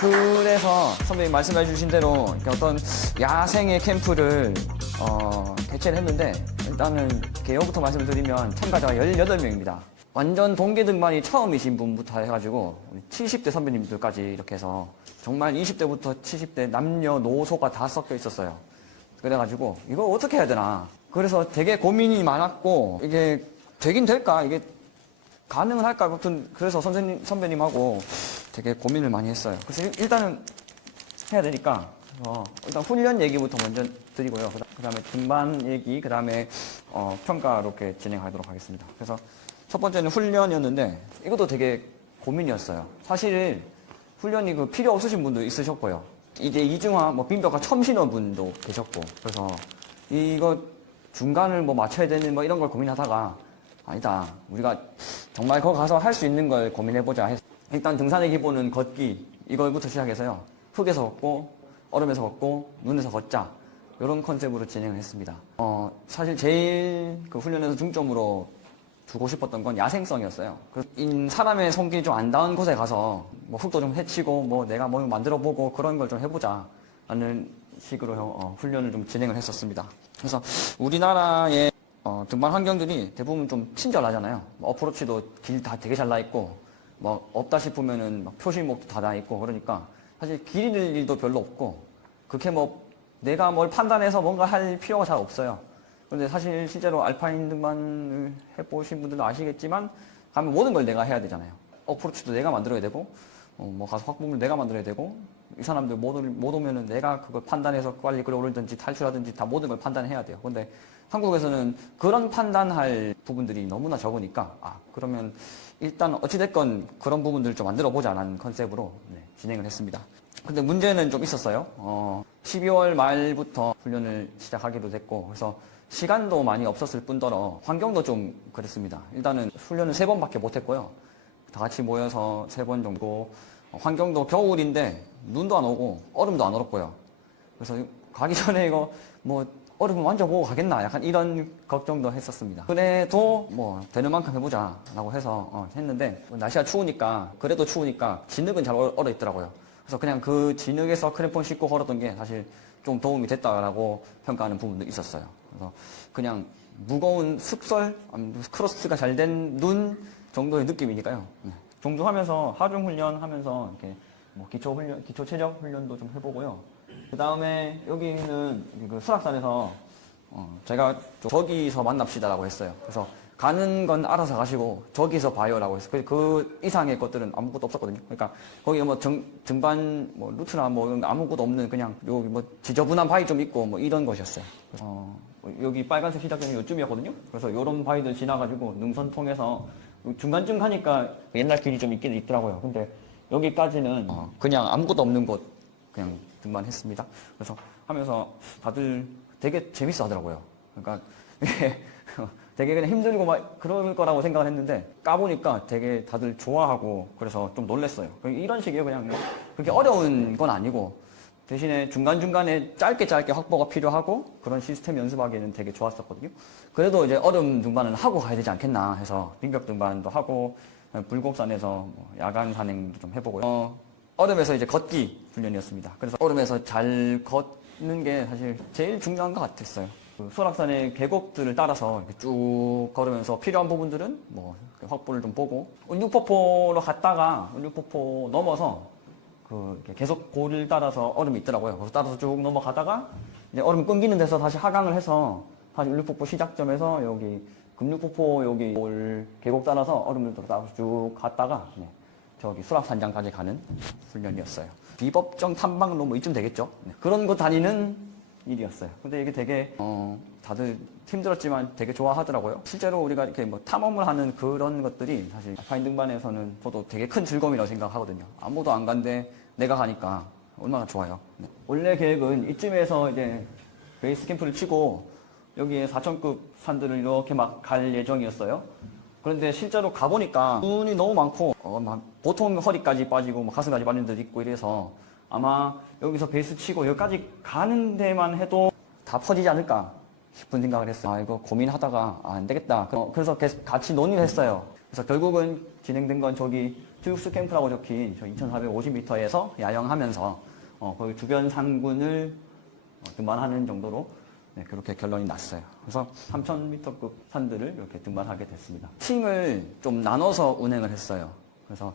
그래서 선배님 말씀해 주신 대로 이렇게 어떤 야생의 캠프를 개최를 했는데, 일단은 개요부터 말씀드리면 참가자가 18명입니다. 완전 동계 등반이 처음이신 분부터 해가지고 70대 선배님들까지 이렇게 해서 정말 20대부터 70대 남녀노소가 다 섞여 있었어요. 그래가지고 이거 어떻게 해야 되나. 그래서 되게 고민이 많았고, 이게 되긴 될까, 이게 가능은 할까. 아무튼 그래서 선배님하고 되게 고민을 많이 했어요. 그래서 일단은 해야 되니까 일단 훈련 얘기부터 먼저 드리고요. 그 다음에 등반 얘기, 그 다음에 평가 이렇게 진행하도록 하겠습니다. 그래서 첫 번째는 훈련이었는데, 이것도 되게 고민이었어요. 사실 훈련이 그 필요 없으신 분도 있으셨고요. 이제 이중화, 빈벽화 처음 신은 분도 계셨고, 그래서 이거 중간을 맞춰야 되는 이런 걸 고민하다가, 아니다, 우리가 정말 거기 가서 할 수 있는 걸 고민해보자 해서, 일단 등산의 기본은 걷기, 이걸부터 시작해서요. 흙에서 걷고 얼음에서 걷고 눈에서 걷자, 이런 컨셉으로 진행을 했습니다. 사실 제일 그 훈련에서 중점으로 두고 싶었던 건 야생성이었어요. 사람의 손길이 좀 안 닿은 곳에 가서 흙도 좀 헤치고 내가 뭘 만들어보고 그런 걸 좀 해보자 라는 식으로 훈련을 좀 진행을 했었습니다. 그래서 우리나라의 등반 환경들이 대부분 좀 친절하잖아요. 어프로치도 길 다 되게 잘 나 있고, 없다 싶으면은 표시목도 다 나 있고, 그러니까 사실 길 잃을 일도 별로 없고, 그렇게 내가 뭘 판단해서 뭔가 할 필요가 잘 없어요. 그런데 사실 실제로 알파인 등반을 해보신 분들도 아시겠지만, 가면 모든 걸 내가 해야 되잖아요. 어프로치도 내가 만들어야 되고, 가서 확보물 내가 만들어야 되고, 이 사람들 못 오면은 내가 그걸 판단해서 빨리 끌어오르든지 탈출하든지 다 모든 걸 판단해야 돼요. 근데 한국에서는 그런 판단할 부분들이 너무나 적으니까, 그러면 일단 어찌됐건 그런 부분들을 좀 만들어보자라는 컨셉으로 진행을 했습니다. 근데 문제는 좀 있었어요. 12월 말부터 훈련을 시작하기로 됐고, 그래서 시간도 많이 없었을 뿐더러 환경도 좀 그랬습니다. 일단은 훈련을 3번밖에 못했고요. 다 같이 모여서 3번 정도, 환경도 겨울인데 눈도 안 오고 얼음도 안 얼었고요. 그래서 가기 전에 이거 얼음 만져보고 가겠나, 약간 이런 걱정도 했었습니다. 그래도 되는 만큼 해보자 라고 해서 했는데, 날씨가 추우니까, 그래도 추우니까 진흙은 잘 얼어 있더라고요. 그래서 그냥 그 진흙에서 크래폰 신고 걸었던 게 사실 좀 도움이 됐다라고 평가하는 부분도 있었어요. 그래서 그냥 무거운 습설, 크로스가 잘 된 눈 정도의 느낌이니까요. 종주하면서 하중 훈련 하면서 이렇게 기초 훈련, 기초 체력 훈련도 좀 해보고요. 그 다음에 여기는 그 수락산에서 제가 저기서 만납시다라고 했어요. 그래서 가는 건 알아서 가시고 저기서 봐요라고 했어요. 그 이상의 것들은 아무것도 없었거든요. 그러니까 거기 등반 루트나 아무것도 없는, 그냥 여기 지저분한 바위 좀 있고 이런 것이었어요. 여기 빨간색 시작점이 이쯤이었거든요. 그래서 이런 바위들 지나가지고 능선 통해서 중간쯤 가니까 옛날 길이 좀 있긴 있더라고요. 근데 여기까지는 그냥 아무것도 없는 곳 그냥 등반했습니다. 그래서 하면서 다들 되게 재밌어 하더라고요. 그러니까 이게 되게 그냥 힘들고 그럴 거라고 생각을 했는데, 까보니까 되게 다들 좋아하고, 그래서 좀 놀랬어요. 이런 식이에요. 그냥 그렇게 어려운 건 아니고, 대신에 중간중간에 짧게 확보가 필요하고, 그런 시스템 연습하기에는 되게 좋았었거든요. 그래도 이제 얼음 등반은 하고 가야 되지 않겠나 해서 빈벽 등반도 하고, 불곡산에서 야간 산행도 좀 해보고요. 얼음에서 이제 걷기 훈련이었습니다. 그래서 얼음에서 잘 걷는 게 사실 제일 중요한 것 같았어요. 수락산의 계곡들을 따라서 이렇게 쭉 걸으면서 필요한 부분들은 확보를 좀 보고, 은육폭포로 갔다가 은육폭포 넘어서 계속 고를 따라서 얼음이 있더라고요. 그래서 따라서 쭉 넘어가다가 이제 얼음 끊기는 데서 다시 하강을 해서 다시 은육폭포 시작점에서 여기 금육폭포 여기 계곡 따라서 얼음을 따라서 쭉 갔다가 저기 수락산장까지 가는 훈련이었어요. 비법정 탐방로 이쯤 되겠죠. 그런 거 다니는 일이었어요. 근데 이게 되게 다들 힘들었지만 되게 좋아하더라고요. 실제로 우리가 이렇게 탐험을 하는 그런 것들이 사실 알파인 등반에서는 저도 되게 큰 즐거움이라고 생각하거든요. 아무도 안 간데 내가 가니까 얼마나 좋아요. 원래 계획은 이쯤에서 이제 베이스 캠프를 치고 여기에 4,000급 산들을 이렇게 갈 예정이었어요. 그런데 실제로 가보니까 눈이 너무 많고 보통 허리까지 빠지고 가슴까지 빠진 데도 있고 이래서 아마 여기서 베이스 치고 여기까지 가는 데만 해도 다 퍼지지 않을까 싶은 생각을 했어요. 이거 고민하다가 안 되겠다. 그래서 같이 논의를 했어요. 그래서 결국은 진행된 건 저기 트육스 캠프라고 적힌 저 2450m에서 야영하면서 거기 주변 산군을 등반하는 정도로 네, 그렇게 결론이 났어요. 그래서 3000m급 산들을 이렇게 등반하게 됐습니다. 팀을 좀 나눠서 운행을 했어요. 그래서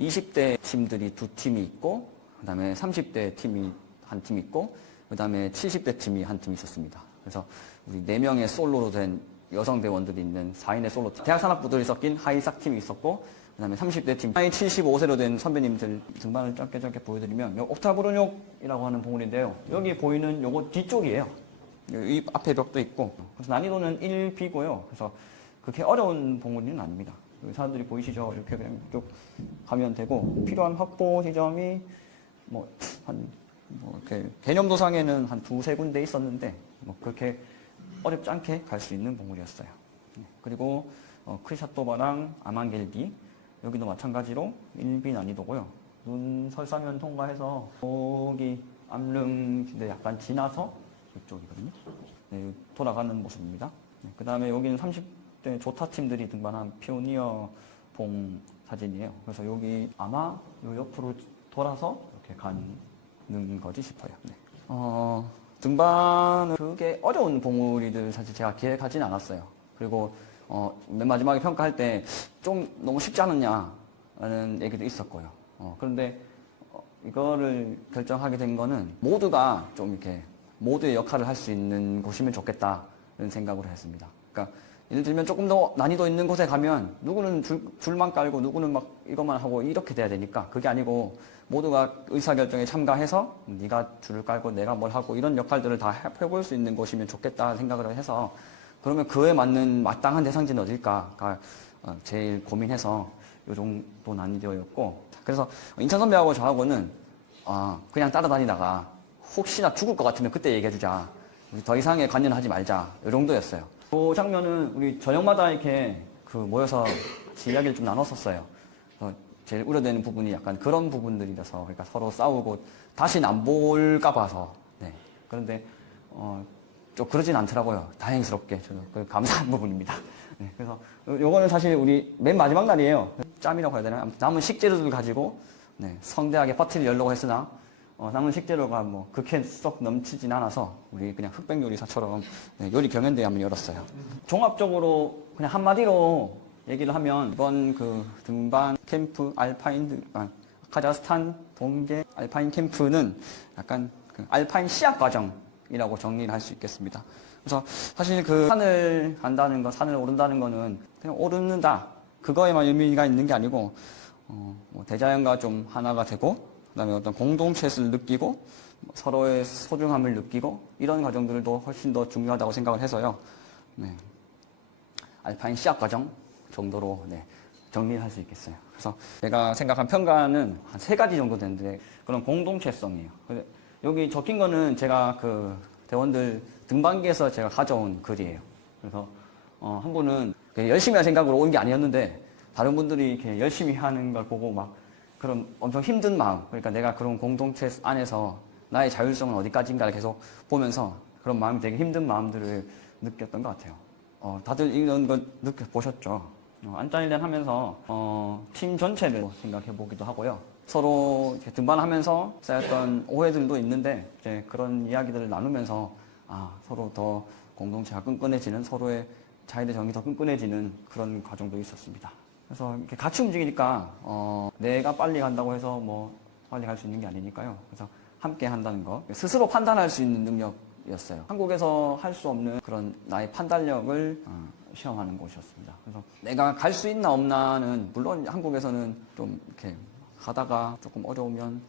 20대 팀들이 두 팀이 있고, 그 다음에 30대 팀이 한 팀 있고, 그 다음에 70대 팀이 한 팀 있었습니다. 그래서 우리 4명의 솔로로 된 여성 대원들이 있는 4인의 솔로 팀, 대학 산악부들이 섞인 하이삭 팀이 있었고, 그 다음에 30대 팀, 나이 75세로 된 선배님들 등반을 짧게 보여드리면, 옥타브로뇽이라고 하는 봉우리인데요. 여기 보이는 요거 뒤쪽이에요. 이 앞에 벽도 있고, 그래서 난이도는 1B고요. 그래서 그렇게 어려운 봉우리는 아닙니다. 여기 사람들이 보이시죠? 이렇게 그냥 쭉 가면 되고, 필요한 확보 지점이 이렇게 개념도상에는 한 두세 군데 있었는데, 그렇게 어렵지 않게 갈 수 있는 봉우리였어요. 그리고 크리샤토바랑 아만겔디, 여기도 마찬가지로 1B 난이도고요. 눈 설사면 통과해서 여기 암릉 약간 지나서 이쪽이거든요. 네, 돌아가는 모습입니다. 네, 그 다음에 여기는 30대 조타 팀들이 등반한 피오니어 봉 사진이에요. 그래서 여기 아마 요 옆으로 돌아서 이렇게 가는 거지 싶어요. 네. 등반은 그게 어려운 봉우리들 사실 제가 기획하진 않았어요. 그리고 맨 마지막에 평가할 때 좀 너무 쉽지 않았냐라는 얘기도 있었고요. 그런데 이거를 결정하게 된 거는 모두가 좀 이렇게 모두의 역할을 할 수 있는 곳이면 좋겠다는 생각으로 했습니다. 그러니까 예를 들면 조금 더 난이도 있는 곳에 가면 누구는 줄만 깔고 누구는 막 이것만 하고 이렇게 돼야 되니까 그게 아니고 모두가 의사결정에 참가해서 네가 줄을 깔고 내가 뭘 하고 이런 역할들을 다 해볼 수 있는 곳이면 좋겠다 생각을 해서 그러면 그에 맞는 마땅한 대상지는 어딜까가 제일 고민해서 이 정도 난이도였고 그래서 인천 선배하고 저하고는 그냥 따라다니다가 혹시나 죽을 것 같으면 그때 얘기해주자. 우리 더 이상의 관여는 하지 말자. 이 정도였어요. 그 장면은 우리 저녁마다 이렇게 모여서 이야기를 좀 나눴었어요. 제일 우려되는 부분이 약간 그런 부분들이라서 그러니까 서로 싸우고 다시는 안 볼까 봐서. 네. 그런데 좀 그러진 않더라고요. 다행스럽게 저는 감사한 부분입니다. 네. 그래서 요거는 사실 우리 맨 마지막 날이에요. 짬이라고 해야 되나요? 남은 식재료들 가지고 네, 성대하게 파티를 열려고 했으나 남은 식재료가 그렇게 썩 넘치진 않아서 우리 그냥 흑백 요리사처럼 네, 요리 경연대회 한번 열었어요. 종합적으로 그냥 한마디로 얘기를 하면 이번 등반 캠프 카자흐스탄 동계 알파인 캠프는 약간 알파인 시합 과정이라고 정리를 할 수 있겠습니다. 그래서 사실 산을 간다는 거, 산을 오른다는 거는 그냥 오른다 그거에만 의미가 있는 게 아니고 대자연과 좀 하나가 되고 그다음에 어떤 공동체를 느끼고 서로의 소중함을 느끼고 이런 과정들도 훨씬 더 중요하다고 생각을 해서요. 네. 알파인 시합 과정 정도로 네, 정리를 할 수 있겠어요. 그래서 제가 생각한 평가는 한 3가지 정도 되는데 그런 공동체성이에요. 여기 적힌 거는 제가 대원들 등반기에서 제가 가져온 글이에요. 그래서 한 분은 열심히 할 생각으로 온 게 아니었는데 다른 분들이 이렇게 열심히 하는 걸 보고 막 그런 엄청 힘든 마음, 그러니까 내가 그런 공동체 안에서 나의 자율성은 어디까지인가를 계속 보면서 그런 마음이 되게 힘든 마음들을 느꼈던 것 같아요. 다들 이런 거 느껴보셨죠? 안짜일렌 하면서 팀 전체를 생각해 보기도 하고요. 서로 이렇게 등반하면서 쌓였던 오해들도 있는데 이제 그런 이야기들을 나누면서 서로 더 공동체가 끈끈해지는 서로의 자기의 정이 더 끈끈해지는 그런 과정도 있었습니다. 그래서 이렇게 같이 움직이니까 내가 빨리 간다고 해서 빨리 갈 수 있는 게 아니니까요. 그래서 함께 한다는 거 스스로 판단할 수 있는 능력이었어요. 한국에서 할 수 없는 그런 나의 판단력을 시험하는 곳이었습니다. 그래서 내가 갈 수 있나 없나는 물론 한국에서는 좀 이렇게 가다가 조금 어려우면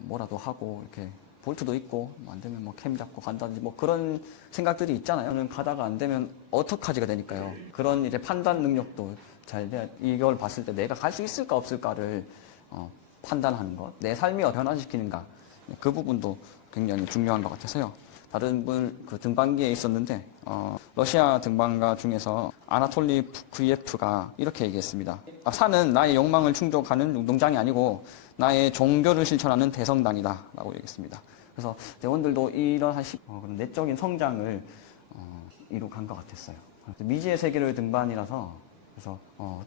뭐라도 하고 이렇게 볼트도 있고 안 되면 캠 잡고 간다든지 그런 생각들이 있잖아요. 저는 가다가 안 되면 어떡하지가 되니까요. 그런 이제 판단 능력도 잘 돼야 이걸 봤을 때 내가 갈 수 있을까 없을까를 판단하는 것, 내 삶이 변화시키는가 그 부분도 굉장히 중요한 것 같아서요. 다른 분 등반기에 있었는데 러시아 등반가 중에서 아나톨리 부크예프가 이렇게 얘기했습니다. 산은 나의 욕망을 충족하는 운동장이 아니고 나의 종교를 실천하는 대성당이다 라고 얘기했습니다. 그래서 대원들도 이러한 내적인 성장을 이룩한 것 같았어요. 미지의 세계를 등반이라서 그래서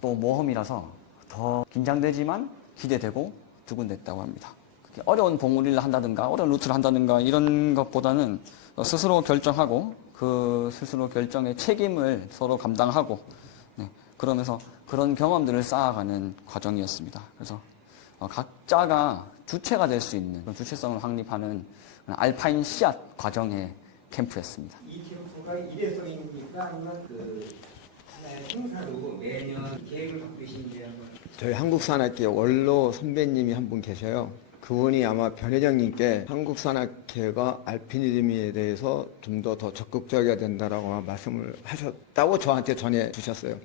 또 모험이라서 더 긴장되지만 기대되고 두근댔다고 합니다. 그렇게 어려운 봉우리를 한다든가 어려운 루트를 한다든가 이런 것보다는 스스로 결정하고 그 스스로 결정의 책임을 서로 감당하고 네, 그러면서 그런 경험들을 쌓아가는 과정이었습니다. 그래서 각자가 주체가 될 수 있는 그런 주체성을 확립하는 알파인 씨앗 과정의 캠프였습니다. 이 캠프가 일회성입니까? 아니면 그 하나의 행사로 매년 계획을 갖고 계신지 한번. 저희 한국산악회 원로 선배님이 한 분 계셔요. 그분이 아마 변 회장님께 한국산악회가 알피니즘에 대해서 좀 더 적극적이어야 된다라고 말씀을 하셨다고 저한테 전해 주셨어요.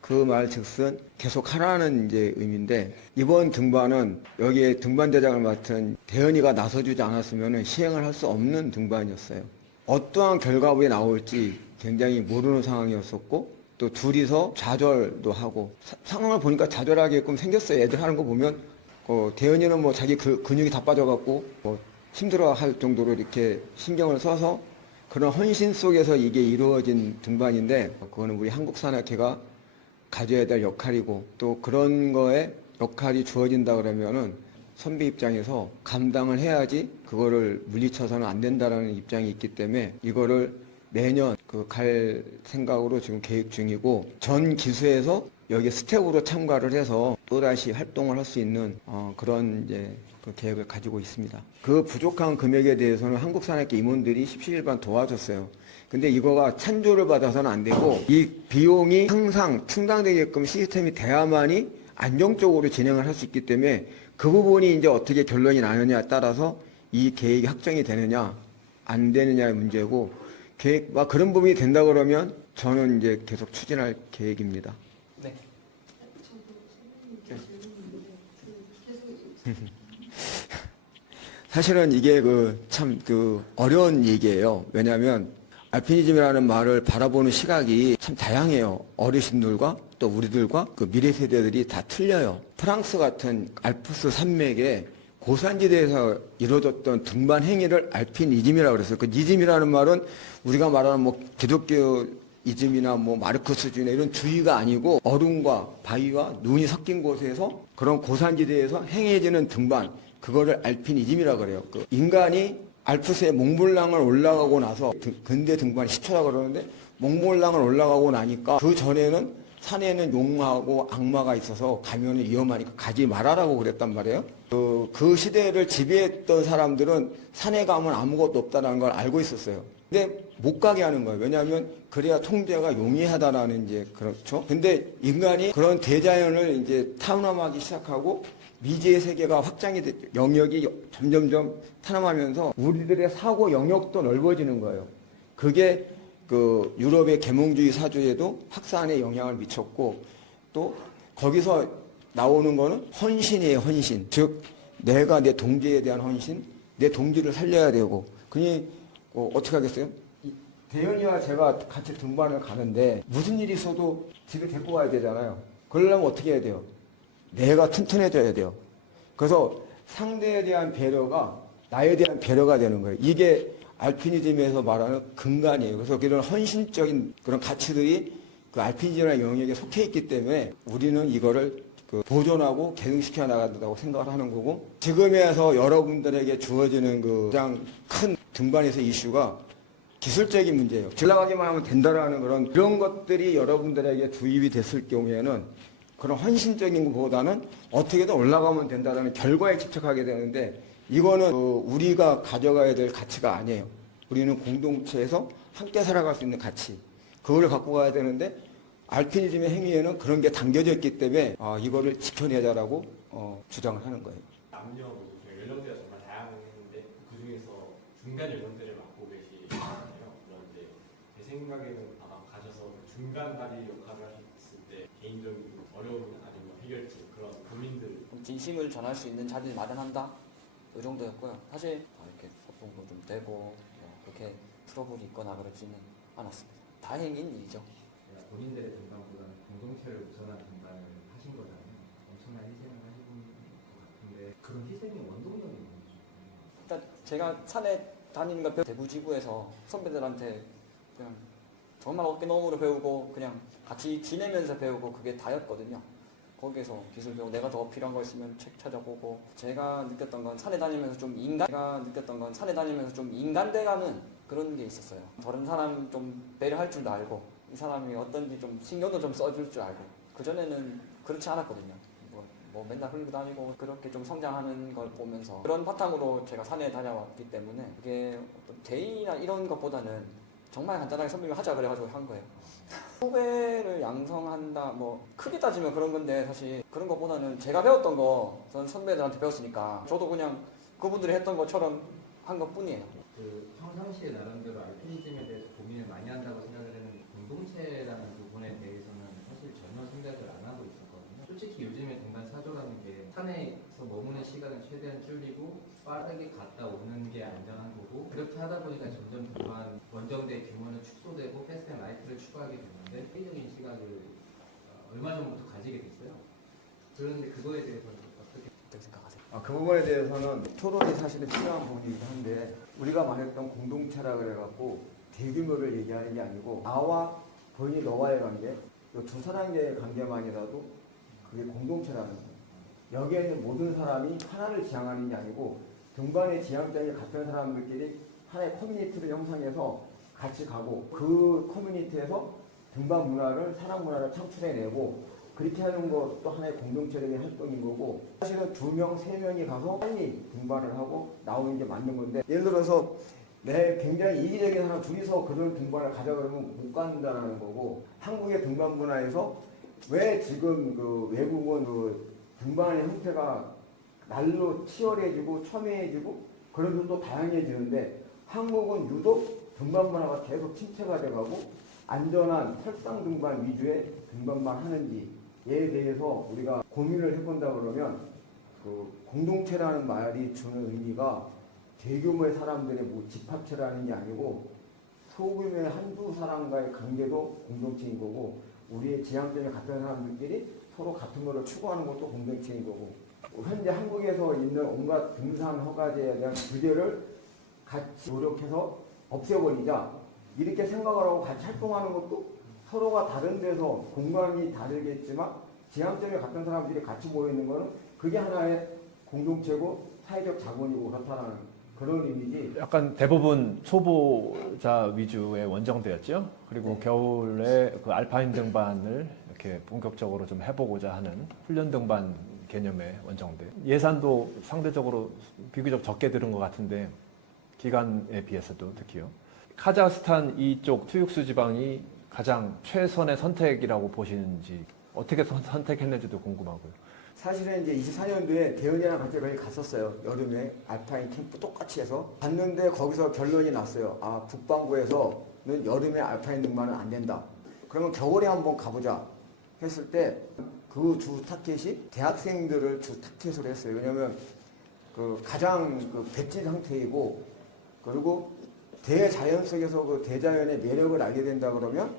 그 말 즉슨 계속 하라는 이제 의미인데, 이번 등반은 여기에 등반 대장을 맡은 대현이가 나서주지 않았으면 시행을 할 수 없는 등반이었어요. 어떠한 결과물이 나올지 굉장히 모르는 상황이었었고, 또 둘이서 좌절도 하고, 상황을 보니까 좌절하게끔 생겼어요. 애들 하는 거 보면 대현이는 뭐 자기 근육이 다 빠져갖고 뭐 힘들어할 정도로 이렇게 신경을 써서 그런 헌신 속에서 이게 이루어진 등반인데, 그거는 우리 한국산악회가 가져야 될 역할이고, 또 그런 거에 역할이 주어진다 그러면은 선배 입장에서 감당을 해야지 그거를 물리쳐서는 안 된다라는 입장이 있기 때문에 이거를 매년 갈 생각으로 지금 계획 중이고, 전 기수에서 여기 스텝으로 참가를 해서 또다시 활동을 할 수 있는 그런 이제 그 계획을 가지고 있습니다. 그 부족한 금액에 대해서는 한국산악회 임원들이 17일반 도와줬어요. 근데 이거가 찬조를 받아서는 안 되고, 이 비용이 항상 충당되게끔 시스템이 돼야만이 안정적으로 진행을 할 수 있기 때문에 그 부분이 이제 어떻게 결론이 나느냐에 따라서 이 계획이 확정이 되느냐 안 되느냐의 문제고, 계획 그런 부분이 된다 그러면 저는 이제 계속 추진할 계획입니다. 네. 사실은 이게 참 어려운 얘기예요. 왜냐하면 알피니즘이라는 말을 바라보는 시각이 참 다양해요. 어르신들과 또 우리들과 그 미래 세대들이 다 틀려요. 프랑스 같은 알프스 산맥에 고산지대에서 이루어졌던 등반 행위를 알피니즘이라고 그랬어요. 그 니즘이라는 말은 우리가 말하는 뭐 기독교 이즘이나 뭐 마르크스주의나 이런 주의가 아니고, 얼음과 바위와 눈이 섞인 곳에서 그런 고산지대에서 행해지는 등반, 그거를 알피니즘이라고 그래요. 그 인간이 알프스의 몽블랑을 올라가고 나서 근대 등반 10초라고 그러는데, 몽블랑을 올라가고 나니까 그 전에는 산에는 용마하고 악마가 있어서 가면 위험하니까 가지 말아라고 그랬단 말이에요. 그 시대를 지배했던 사람들은 산에 가면 아무것도 없다는 걸 알고 있었어요. 근데 못 가게 하는 거예요. 왜냐하면 그래야 통제가 용이하다라는 이제 그렇죠. 근데 인간이 그런 대자연을 이제 탐험하기 시작하고 미지의 세계가 확장이 영역이 점점점 탐험하면서 우리들의 사고 영역도 넓어지는 거예요. 그게 그 유럽의 계몽주의 사조에도 확산에 영향을 미쳤고, 또 거기서 나오는 거는 헌신이에요. 헌신. 즉 내가 내 동지에 대한 헌신, 내 동지를 살려야 되고. 그니 어떻게 하겠어요? 대현이와 제가 같이 등반을 가는데 무슨 일이 있어도 집에 데리고 가야 되잖아요. 그러려면 어떻게 해야 돼요? 내가 튼튼해져야 돼요. 그래서 상대에 대한 배려가 나에 대한 배려가 되는 거예요. 이게 알피니즘에서 말하는 근간이에요. 그래서 그런 헌신적인 그런 가치들이 그 알피니즘이라는 영역에 속해 있기 때문에 우리는 이거를 보존하고 계승시켜 나간다고 생각을 하는 거고, 지금에서 여러분들에게 주어지는 가장 큰 등반에서 이슈가 기술적인 문제예요. 올라가기만 하면 된다라는 그런 것들이 여러분들에게 주입이 됐을 경우에는 그런 헌신적인 것보다는 어떻게든 올라가면 된다는 결과에 집착하게 되는데, 이거는 우리가 가져가야 될 가치가 아니에요. 우리는 공동체에서 함께 살아갈 수 있는 가치, 그걸 갖고 가야 되는데, 알피니즘의 행위에는 그런 게 담겨져 있기 때문에 이거를 지켜내자라고 주장을 하는 거예요. 남녀 연령대가 정말 다양했는데 그 중에서 중간 연령대를 맡고 계시잖아요. 그런데 제 생각에는 아마 가셔서 중간 다리 역할을 하셨을 때 개인적인 어려움 아니면 해결책, 그런 고민들, 진심을 전할 수 있는 자리를 마련한다, 이 정도였고요. 사실 이렇게 소통도 좀 되고 그렇게 트러블이 있거나 그러지는 않았습니다. 다행인 일이죠. 본인들의 등반보다는 공동체를 우선한 등반을 하신 거잖아요. 엄청난 희생을 하신 것 같은데 그런 희생의 원동력이 뭐죠? 일단 제가 산에 다니는 걸 대구지구에서 선배들한테 그냥 정말 어깨너머로 배우고 그냥 같이 지내면서 배우고 그게 다였거든요. 거기에서 기술 배우고 내가 더 필요한 거 있으면 책 찾아보고 제가 느꼈던 건 산에 다니면서 좀 인간돼가는 그런 게 있었어요. 다른 사람 좀 배려할 줄도 알고 이 사람이 어떤지 좀 신경도 좀 써줄 줄 알고 그전에는 그렇지 않았거든요. 뭐 맨날 흘리고 다니고 그렇게 좀 성장하는 걸 보면서 그런 바탕으로 제가 산에 다녀왔기 때문에 그게 어떤 대의나 이런 것보다는 정말 간단하게 선배님이 하자 그래가지고 한 거예요. 후배를 양성한다 뭐 크게 따지면 그런 건데 사실 그런 것보다는 제가 배웠던 거 저는 선배들한테 배웠으니까 저도 그냥 그분들이 했던 것처럼 한 것뿐이에요. 그 평상시에 나름대로 알피니즘에 대해서 고민을 많이 한다고 생각을 했는데 공동체라는 부분에 대해서는 사실 전혀 생각을 안 하고 있었거든요. 솔직히 요즘에 등반 사조라는 게 산에서 머무는 시간을 최대한 줄이고 빠르게 갔다 오는 게 안전한 거고 그렇게 하다 보니까 점점 등반 원정대 규모는 축소되고 패스앤 라이트를 추구하게 됐는데 회의적인 시각을 얼마 전부터 가지게 됐어요. 그런데 그거에 대해서는 어떻게 생각하세요? 그 부분에 대해서는 토론이 사실은 필요한 부분이긴 한데 우리가 말했던 공동체라 그래갖고 대규모를 얘기하는 게 아니고 나와 본인이 너와의 관계, 이 두 사람의 관계만이라도 그게 공동체라는 거예요. 여기에 있는 모든 사람이 하나를 지향하는 게 아니고 등반의 지향점이 같은 사람들끼리 하나의 커뮤니티를 형성해서 같이 가고 그 커뮤니티에서 등반 문화를 사람 문화를 창출해내고 그렇게 하는 것도 하나의 공동체적인 활동인 거고 사실은 2명, 3명이 가서 빨리 등반을 하고 나오는 게 맞는 건데 예를 들어서 내 굉장히 이기적인 사람 둘이서 그런 등반을 가자 그러면 못 간다는 거고 한국의 등반 문화에서 왜 지금 그 외국은 그 등반의 형태가 날로 치열해지고 첨예해지고 그러면서 또 다양해지는데 한국은 유독 등반 문화가 계속 침체가 돼가고 안전한 설상 등반 위주의 등반만 하는지에 대해서 우리가 고민을 해본다 그러면 그 공동체라는 말이 주는 의미가 대규모의 사람들의 뭐 집합체라는 게 아니고 소규모의 한두 사람과의 관계도 공동체인 거고 우리의 지향점이 같은 사람들끼리 서로 같은 것을 추구하는 것도 공동체인 거고 현재 한국에서 있는 온갖 등산 허가제에 대한 규제를 같이 노력해서 없애버리자 이렇게 생각을 하고 같이 활동하는 것도 서로가 다른 데서 공간이 다르겠지만 지향점이 같은 사람들이 같이 모여있는 거는 그게 하나의 공동체고 사회적 자본이고 그렇다는 그런 의미지. 약간 대부분 초보자 위주의 원정대였죠. 그리고 겨울에 그 알파인 등반을 이렇게 본격적으로 좀 해보고자 하는 훈련 등반 개념의 원정대. 예산도 상대적으로 비교적 적게 들은 것 같은데 기간에 비해서도 특히요. 카자흐스탄 이쪽 투육수 지방이 가장 최선의 선택이라고 보시는지 어떻게 선택했는지도 궁금하고요. 사실은 이제 24년도에 대현이랑 같이 거기 갔었어요. 여름에 알파인 캠프 똑같이 해서 갔는데 거기서 결론이 났어요. 아 북반구에서는 여름에 알파인 등반은 안 된다. 그러면 겨울에 한번 가보자 했을 때 그 주 타켓이 대학생들을 주 타켓으로 했어요. 왜냐하면 그 가장 그 백지 상태이고 그리고 대자연 속에서 그 대자연의 매력을 알게 된다 그러면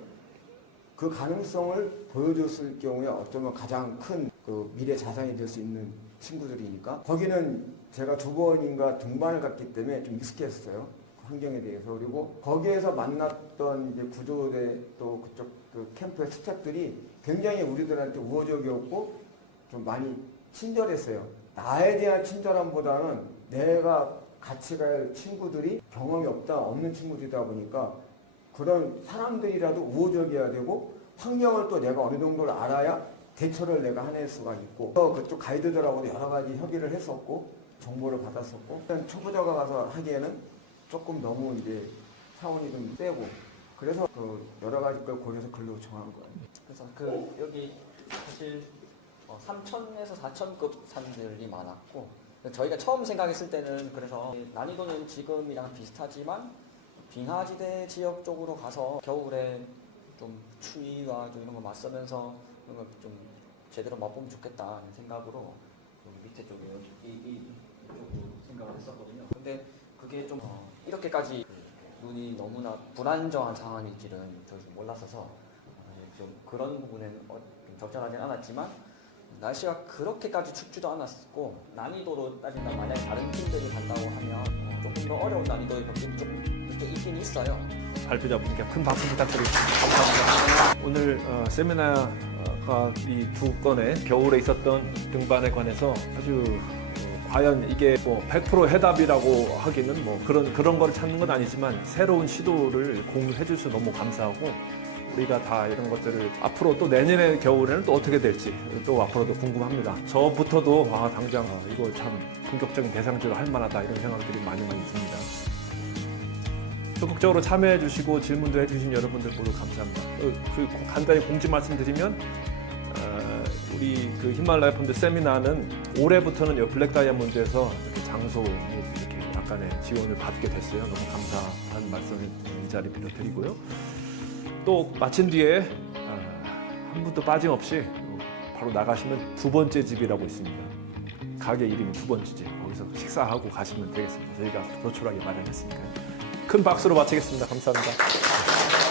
그 가능성을 보여줬을 경우에 어쩌면 가장 큰 그 미래 자산이 될 수 있는 친구들이니까 거기는 제가 2번인가 등반을 갔기 때문에 좀 익숙했어요. 그 환경에 대해서. 그리고 거기에서 만났던 이제 구조대 또 그쪽 그 캠프의 스태프들이 굉장히 우리들한테 우호적이었고 좀 많이 친절했어요. 나에 대한 친절함보다는 내가 같이 갈 친구들이 경험이 없는 친구들이다 보니까 그런 사람들이라도 우호적이어야 되고 환경을 또 내가 어느 정도를 알아야 대처를 내가 해낼 수가 있고 그쪽 가이드들하고도 여러 가지 협의를 했었고 정보를 받았었고 초보자가 가서 하기에는 조금 너무 이제 차원이 좀 세고 그래서 그 여러 가지 걸 고려해서 글로 정한 거예요. 그래서 그 여기 사실 3,000에서 4,000급 산들이 많았고 저희가 처음 생각했을 때는 그래서 난이도는 지금이랑 비슷하지만 빙하지대 지역 쪽으로 가서 겨울에 좀 추위와 좀 이런 거 맞서면서 이런 걸 좀 제대로 맛보면 좋겠다는 생각으로 밑에 쪽에 이쪽으로 생각을 했었거든요. 근데 그게 좀 이렇게까지 눈이 너무나 불안정한 상황일지는 저희 몰랐어서 좀 그런 부분에는 좀 적절하진 않았지만 날씨가 그렇게까지 춥지도 않았고 난이도로 따진다면 만약에 다른 팀들이 간다고 하면 조금 더 어려운 난이도의 벽들이 좀 있긴 있어요. 발표자분께 큰 박수 부탁드리겠습니다. 감사합니다. 오늘 세미나 아까 이 두 건의 겨울에 있었던 등반에 관해서 아주 과연 이게 뭐 100% 해답이라고 하기는 뭐 그런 걸 찾는 건 아니지만 새로운 시도를 공유해 주셔서 너무 감사하고 우리가 다 이런 것들을 앞으로 또 내년의 겨울에는 또 어떻게 될지 또 앞으로도 궁금합니다. 저부터도 당장 이거 참 본격적인 대상지로 할 만하다 이런 생각들이 많이 듭니다. 적극적으로 참여해 주시고 질문도 해 주신 여러분들 모두 감사합니다. 그리고 간단히 공지 말씀드리면 우리 그 히말라야 펀드 세미나는 올해부터는 이 블랙 다이아몬드에서 이렇게 장소 이렇게 약간의 지원을 받게 됐어요. 너무 감사한 말씀을 이 자리 빌어드리고요. 또 마친 뒤에 한 분도 빠짐없이 바로 나가시면 두 번째 집이라고 있습니다. 가게 이름이 두 번째 집. 거기서 식사하고 가시면 되겠습니다. 저희가 조촐하게 마련했으니까요. 큰 박수로 마치겠습니다. 감사합니다.